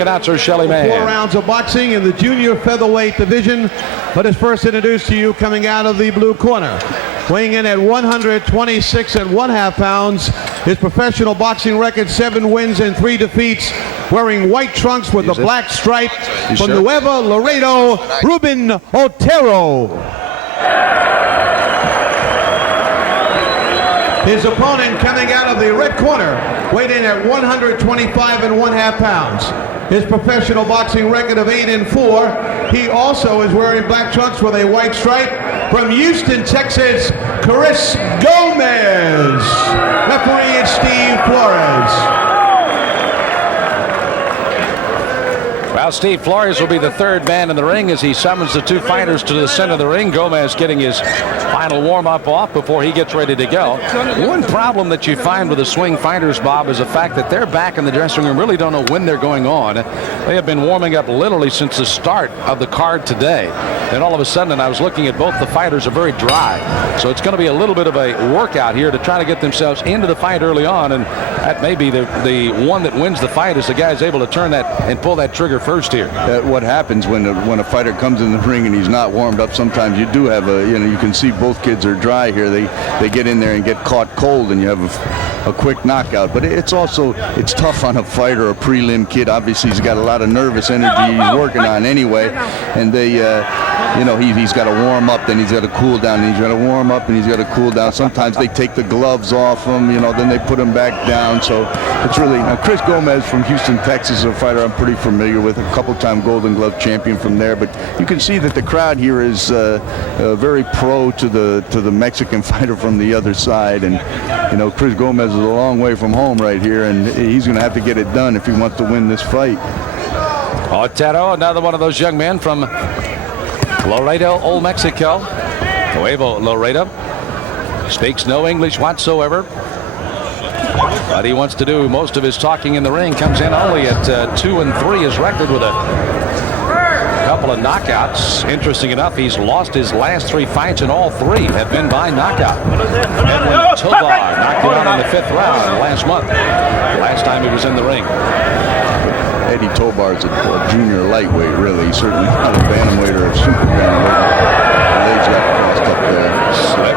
Announcer Shelley May. 4 rounds of boxing in the junior featherweight division. Let us first introduce to you, coming out of the blue corner, weighing in at 126 and 1/2 pounds, his professional boxing record 7 wins and 3 defeats, wearing white trunks with a black stripe, from Nuevo Laredo, Ruben Otero. His opponent, coming out of the red corner, weighed in at 125 and 1/2 pounds. His professional boxing record of 8 and 4. He also is wearing black trunks with a white stripe, from Houston, Texas, Chris Gomez. Referee is Steve Flores. Well, Steve Flores will be the third man in the ring as he summons the 2 fighters to the center of the ring. Gomez getting his final warm-up off before he gets ready to go. One problem that you find with the swing fighters, Bob, is the fact that they're back in the dressing room, really don't know when they're going on. They have been warming up literally since the start of the card today. Then all of a sudden, and I was looking at both the fighters are very dry. So it's going to be a little bit of a workout here to try to get themselves into the fight early on. And that may be the one that wins the fight, is the guy's able to turn that and pull that trigger first here. What happens when a fighter comes in the ring and he's not warmed up, sometimes you do have you can see both kids are dry here. They get in there and get caught cold, and you have a quick knockout. But it's tough on a fighter, a prelim kid. Obviously he's got a lot of nervous energy he's working on anyway, and he's got to warm up, then he's got to cool down, and he's got to warm up, and he's got to cool down. Sometimes they take the gloves off him, then they put him back down. So it's really, now Chris Gomez from Houston, Texas, is a fighter I'm pretty familiar with, a couple-time Golden Glove champion from there. But you can see that the crowd here is very pro to the Mexican fighter from the other side, and Chris Gomez is a long way from home right here, and he's going to have to get it done if he wants to win this fight. Otero, another one of those young men from Laredo, Old Mexico, Nuevo Laredo, speaks no English whatsoever, but he wants to do most of his talking in the ring. Comes in only at 2 and 3, his record, with a couple of knockouts. Interesting enough, he's lost his last 3 fights, and all 3 have been by knockout. Edwin Tovar knocked him out in the 5th round last month, last time he was in the ring. Eddie Tobar's a junior lightweight, really. He's certainly not a bantamweight or a super bantamweight. The legs got crossed up there. Slip.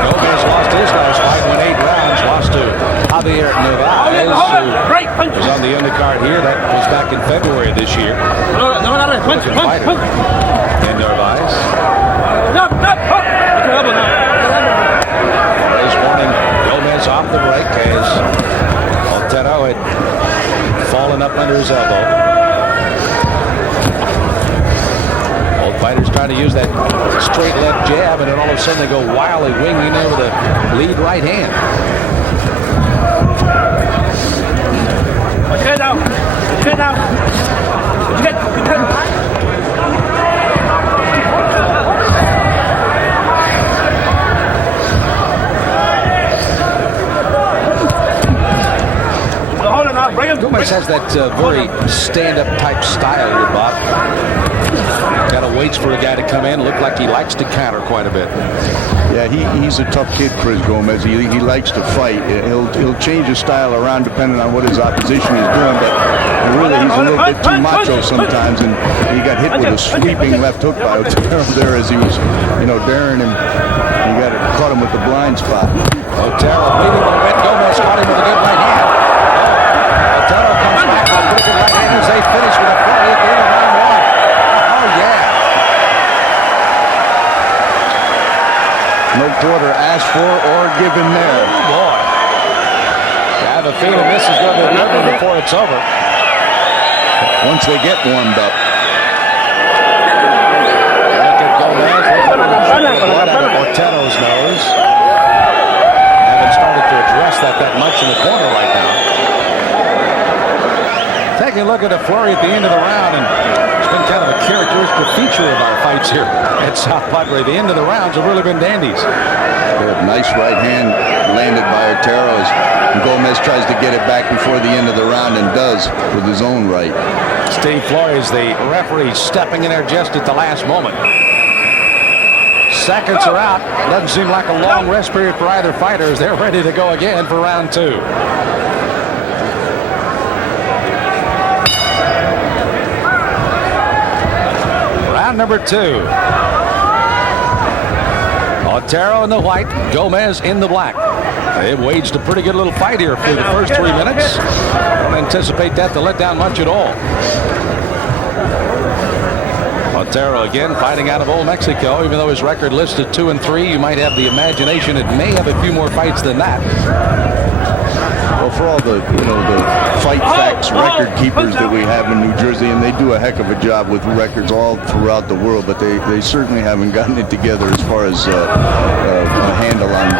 Gomez lost his last fight, went 8 rounds, lost to Javier Narvaez, who was on the undercard here. That was back in February of this year. Fighter in Narvaez. Raise warning, Gomez off the break as Otero had fallen up under his elbow. Both fighters trying to use that straight left jab, and then all of a sudden they go wildly winging in there with a lead right hand. Get out! Get out! Get Gomez has that very stand-up type style here, Bob. Kind of waits for a guy to come in. Look like he likes to counter quite a bit. Yeah, he's a tough kid, Chris Gomez. He likes to fight. He'll change his style around depending on what his opposition is doing, but really he's a little bit too macho sometimes, and he got hit with a sweeping left hook by Otero there as he was, daring him. He caught him with the blind spot. Otero leading a bit. Gomez caught him with a good right hand. Otero comes back with a good right hand as they finish with a flurry at the end of round 1. Oh, yeah. No quarter asked for or given there. Oh, boy. I have a feeling this is going to be over before it's over. Once they get warmed up. Look at Gomez. Blood out of Otero's nose. Haven't started to address that much in the corner right now. Taking a look at the flurry at the end of the round, and it's been kind of a characteristic feature of our fights here at South Padre. The end of the rounds have really been dandies. Good, nice right hand landed by Otero as Gomez tries to get it back before the end of the round, and does with his own right. Steve Flores, the referee, stepping in there just at the last moment. seconds are out. Doesn't seem like a long rest period for either fighter as they're ready to go again for round 2. Round number 2. Otero in the white, Gomez in the black. They've waged a pretty good little fight here for the first 3 minutes. Don't anticipate that to let down much at all. Otero again fighting out of Old Mexico. Even though his record listed 2-3, you might have the imagination it may have a few more fights than that. Well, for all the the fight facts record keepers that we have in New Jersey, and they do a heck of a job with records all throughout the world, but they certainly haven't gotten it together as far as a handle on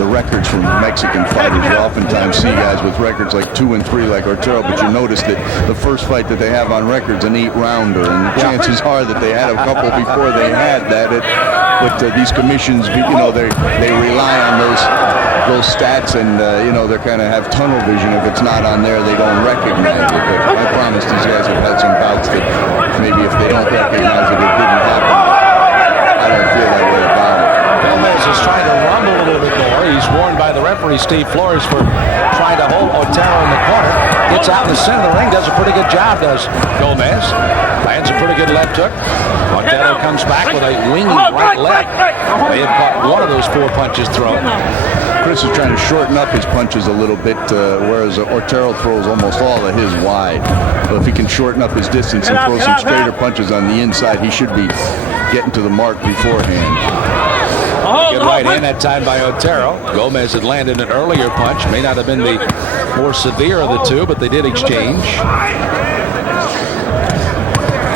the records from Mexican fighters. You oftentimes see guys with records like 2-3 like Otero, but you notice that the first fight that they have on record's an 8-rounder, and the chances are that they had a couple before they had that. But these commissions, they rely on those stats, and they kind of have tunnel vision. If it's not on there, they don't recognize it. But I promise these guys have had some bouts that maybe if they don't recognize it, it didn't happen. I don't feel that way about it. Gomez is trying to rumble a little bit more. He's warned by the referee, Steve Flores, for trying to hold Otero in the corner. Gets out in the center of the ring, does a pretty good job, does Gomez. Lands a pretty good left hook. Otero comes back with a winging right left. They have caught one of those 4 punches thrown. Chris is trying to shorten up his punches a little bit, whereas Otero throws almost all of his wide. So if he can shorten up his distance and throw some straighter punches on the inside, he should be getting to the mark beforehand. Good right hand that time by Otero. Gomez had landed an earlier punch. May not have been the more severe of the two, but they did exchange.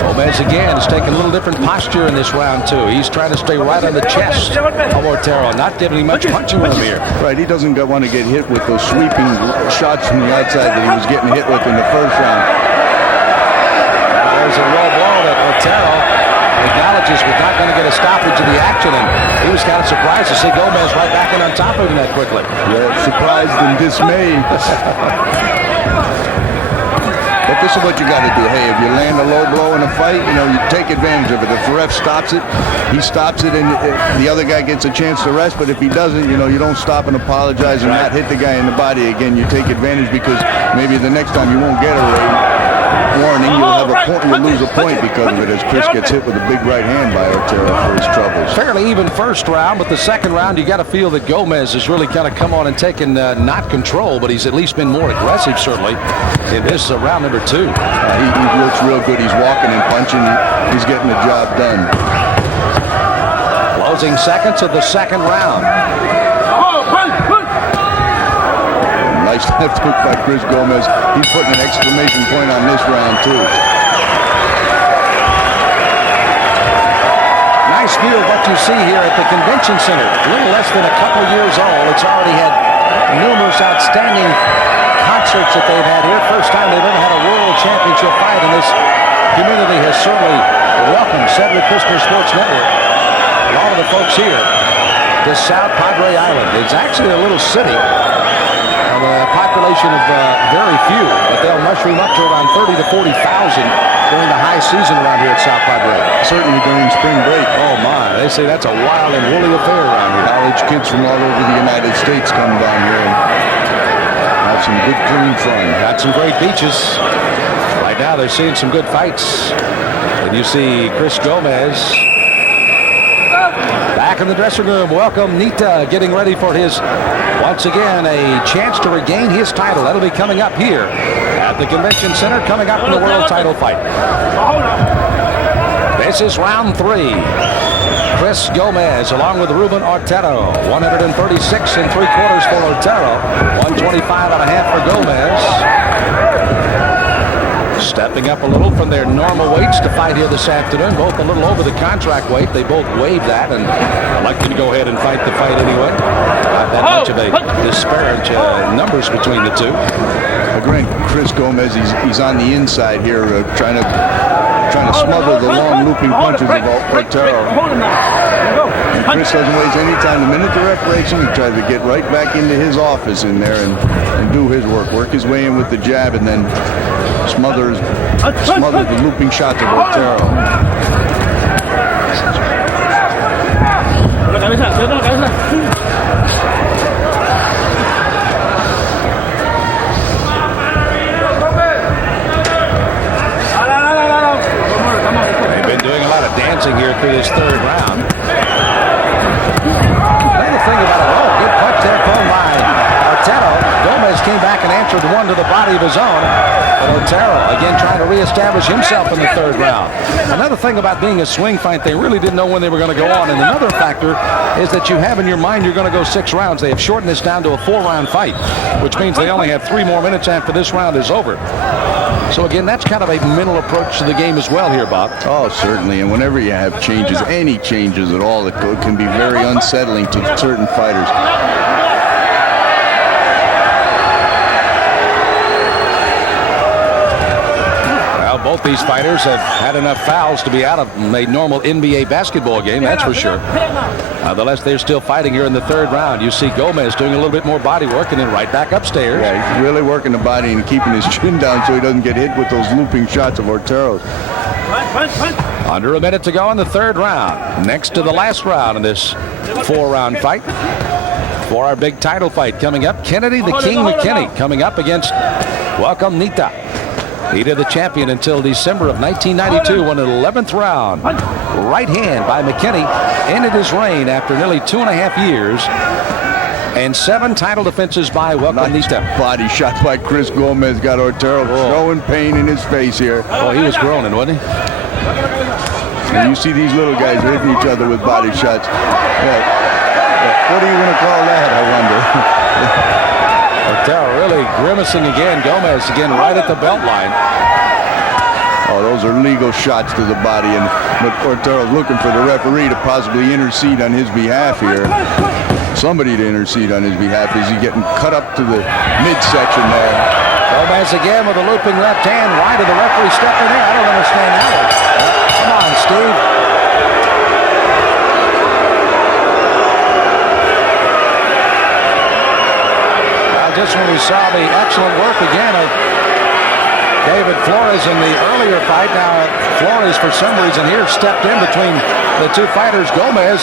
Gomez again is taking a little different posture in this round 2. He's trying to stay right on the chest of Otero, not giving him much punching room here. Right, he doesn't want to get hit with those sweeping shots from the outside that he was getting hit with in the first round. There's a low blow that Otero acknowledges was not going to get a stoppage of the action, and he was kind of surprised to see Gomez right back in on top of him that quickly. Yeah, surprised and dismayed. But this is what you got to do. Hey, if you land a low blow in a fight, you take advantage of it. If the ref stops it, he stops it, and the other guy gets a chance to rest. But if he doesn't, you don't stop and apologize and not hit the guy in the body again. You take advantage because maybe the next time you won't get a warning. You'll have a point. You'll lose a point because of it, as Chris gets hit with a big right hand by Otero for his troubles. Fairly even first round, but the second round you got to feel that Gomez has really kind of come on and taken not control, but he's at least been more aggressive certainly in this round number 2. He looks real good. He's walking and punching. He's getting the job done. Closing seconds of the second round. Nice left hook by Chris Gomez. He's putting an exclamation point on this round too. Nice view of what you see here at the convention center. A little less than a couple years old. It's already had numerous outstanding concerts that they've had here. First time they've ever had a world championship fight, and this community has certainly welcomed Cedric Christner Sports Network. A lot of the folks here, this South Padre Island, it's actually a little city. A population of very few, but they'll mushroom up to around 30 to 40,000 during the high season around here at South Padre. Certainly during spring break. Oh my, they say that's a wild and woolly affair around here. College kids from all over the United States come down here and have some good clean fun. Got some great beaches. Right now they're seeing some good fights. And you see Chris Gomez back in the dressing room. Welcome Nita, getting ready for his, once again, a chance to regain his title. That'll be coming up here at the Convention Center, coming up in the world title fight. This is round 3. Chris Gomez along with Ruben Otero. 136 3/4 for Otero. 125.5 for Gomez. Stepping up a little from their normal weights to fight here this afternoon. Both a little over the contract weight. They both waived that and elected to go ahead and fight the fight anyway. Not that much of a disparage numbers between the two. Again, Chris Gomez, he's on the inside here, trying to smother the long looping punches of Otero. And Chris doesn't waste any time. The minute the ref breaks him, he tries to get right back into his office in there and do his work his way in with the jab, and then smother the looping shots of Otero. La cabeza, suelta la cabeza. They've been doing a lot of dancing here through this third round. Another thing about it, good punch there thrown by Otero. Gomez came back and answered one to the body of his own. But Otero, again, trying to reestablish himself in the third round. Another thing about being a swing fight, they really didn't know when they were going to go on. And another factor is that you have in your mind you're going to go 6 rounds. They have shortened this down to a 4-round fight, which means they only have 3 more minutes after this round is over. So again, that's kind of a mental approach to the game as well here, Bob. Oh, certainly. And whenever you have changes, any changes at all, it can be very unsettling to certain fighters. Well, both these fighters have had enough fouls to be out of a normal NBA basketball game, that's for sure. Nonetheless, they're still fighting here in the third round. You see Gomez doing a little bit more body work and then right back upstairs. Yeah, he's really working the body and keeping his chin down so he doesn't get hit with those looping shots of Otero's. Under a minute to go in the third round. Next to the last round in this 4-round fight. For our big title fight coming up, Kennedy the King McKinney coming up against Welcome Nita. Nita the champion until December of 1992, won an 11th round. Right hand by McKinney ended his reign after nearly 2.5 years. And 7 title defenses by Welcome Nita. Body shot by Chris Gomez got Otero showing pain in his face here. Oh, he was groaning, wasn't he? And you see these little guys hitting each other with body shots. What do you want to call that, I wonder? Otero really grimacing again. Gomez again right at the belt line. Oh, those are legal shots to the body, and Otero's looking for the referee to possibly intercede on his behalf here. Somebody to intercede on his behalf. Is he getting cut up to the midsection there? Gomez again with a looping left hand. Why did the referee step in there? I don't understand that. Come on, Steve. Just when we saw the excellent work again of David Flores in the earlier fight, now Flores for some reason here stepped in between the two fighters. Gomez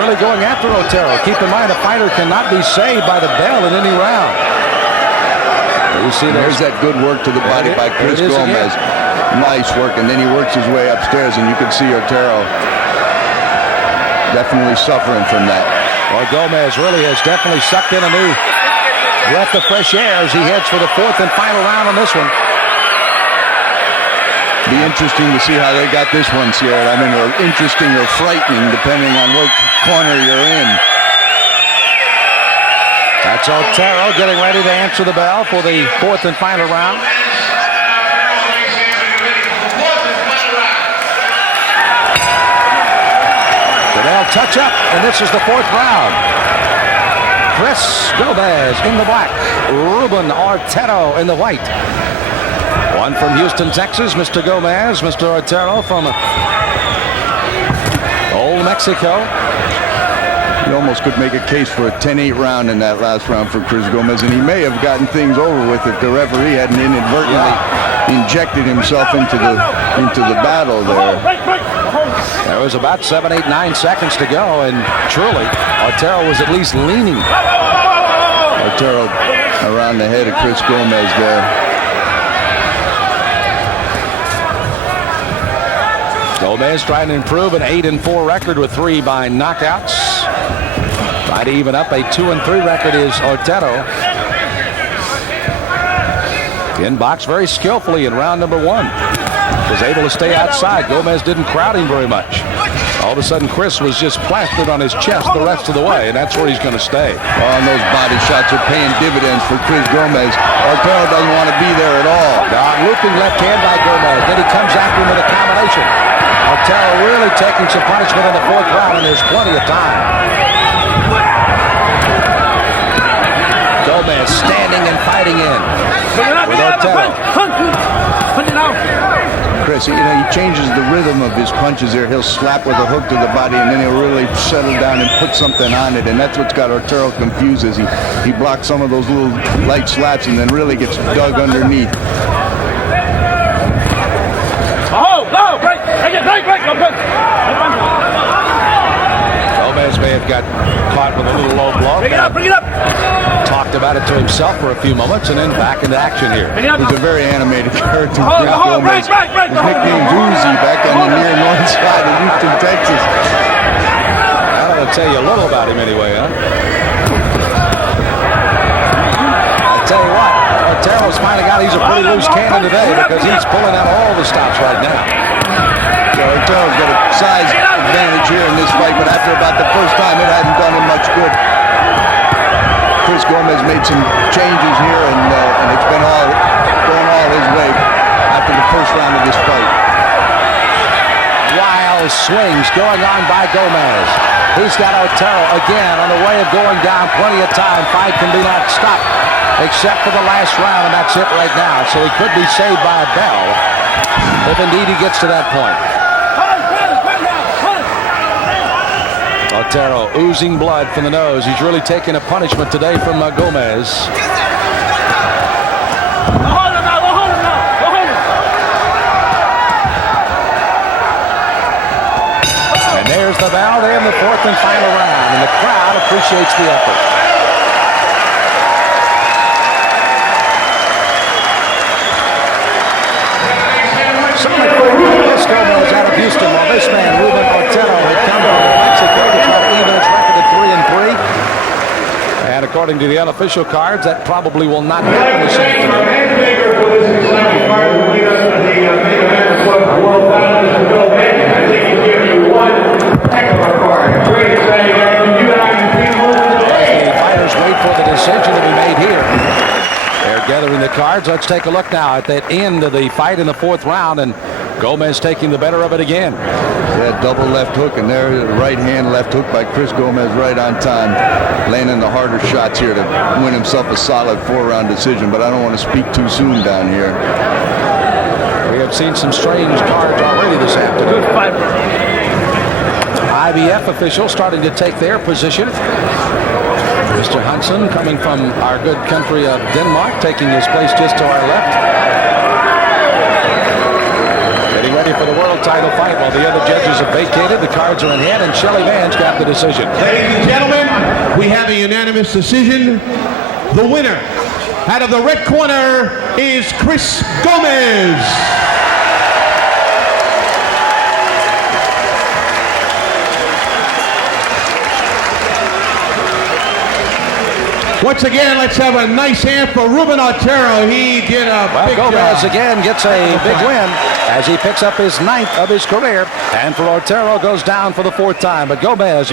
really going after Otero. Keep in mind a fighter cannot be saved by the bell in any round. You see there's that good work to the body by Chris Gomez. Nice work, and then he works his way upstairs, and you can see Otero definitely suffering from that. Well, Gomez really has definitely sucked in a new breath of fresh air as he heads for the 4th and final round on this one. Be interesting to see how they got this one, Sierra. I mean, or interesting or frightening, depending on what corner you're in. That's Otero getting ready to answer the bell for the 4th and final round. So they'll touch up, and this is the 4th round. Chris Gomez in the black, Ruben Otero in the white. One from Houston, Texas, Mr. Gomez, Mr. Otero from Old Mexico. You almost could make a case for a 10-8 round in that last round for Chris Gomez, and he may have gotten things over with if the referee hadn't inadvertently injected himself into the battle there. There was about 7, 8, 9 seconds to go, and truly, Otero was at least leaning. Otero around the head of Chris Gomez there. Gomez trying to improve an 8-4 record with 3 by knockouts. Trying to even up a 2-3 record is Otero. In-box very skillfully in round number 1. Was able to stay outside. Gomez didn't crowd him very much. All of a sudden, Chris was just plastered on his chest the rest of the way, and that's where he's going to stay. Oh, and those body shots are paying dividends for Chris Gomez. Otero doesn't want to be there at all. Looping left hand by Gomez. Then he comes after him with a combination. Otero really taking some punishment in the 4th round, and there's plenty of time. Gomez standing and fighting in with Otero. Chris, you know, he changes the rhythm of his punches there. He'll slap with a hook to the body, and then he'll really settle down and put something on it, and that's what's got Otero confused. Is he blocks some of those little light slaps and then really gets dug underneath. Oh, no, break, break, break, break. got caught with a little low blow. Bring it up, bring it up. Talked about it to himself for a few moments and then back into action here. Bring it up. He's a very animated character. Hold, Chris hold, Gomez. right. His nickname's Uzi back on the near north side of Houston, Texas. That'll tell you a little about him anyway, huh? I tell you what, Otero's finding out he's a pretty loose cannon today because he's pulling out all the stops right now. So Otero's got a size advantage here in this fight, but after about the first time, it hadn't done him much good. Chris Gomez made some changes here, and it's been going all his way after the first round of this fight. Wild swings going on by Gomez. He's got Otero again on the way of going down. Plenty of time. Fight can be not stopped except for the last round, and that's it right now. So he could be saved by a bell if indeed he gets to that point. Otero oozing blood from the nose. He's really taking a punishment today from Gomez. And there's the bell. They're in the fourth and final round, and the crowd appreciates the effort. Chris Gomez out of Houston, while this man, Ruben Otero, had come from Mexico to try to even its record at 3-3. And according to the unofficial cards, that probably will not happen this afternoon. The fighters wait for the decision to be made here. They're gathering the cards. Let's take a look now at that end of the fight in the fourth round, and Gomez taking the better of it again. That double left hook, and there, right hand left hook by Chris Gomez right on time, landing the harder shots here to win himself a solid 4-round decision, but I don't want to speak too soon down here. We have seen some strange cards already this afternoon. IBF officials starting to take their position. Mr. Hansen, coming from our good country of Denmark, taking his place just to our left. Getting ready for the world title fight while the other judges have vacated. The cards are in hand, and Shelly Vance got the decision. Ladies and gentlemen, we have a unanimous decision. The winner out of the red corner is Chris Gomez. Once again, let's have a nice hand for Ruben Otero. He did a big Gomez job. again gets a big win as he picks up his 9th of his career. And for Otero, goes down for the 4th time. But Gomez,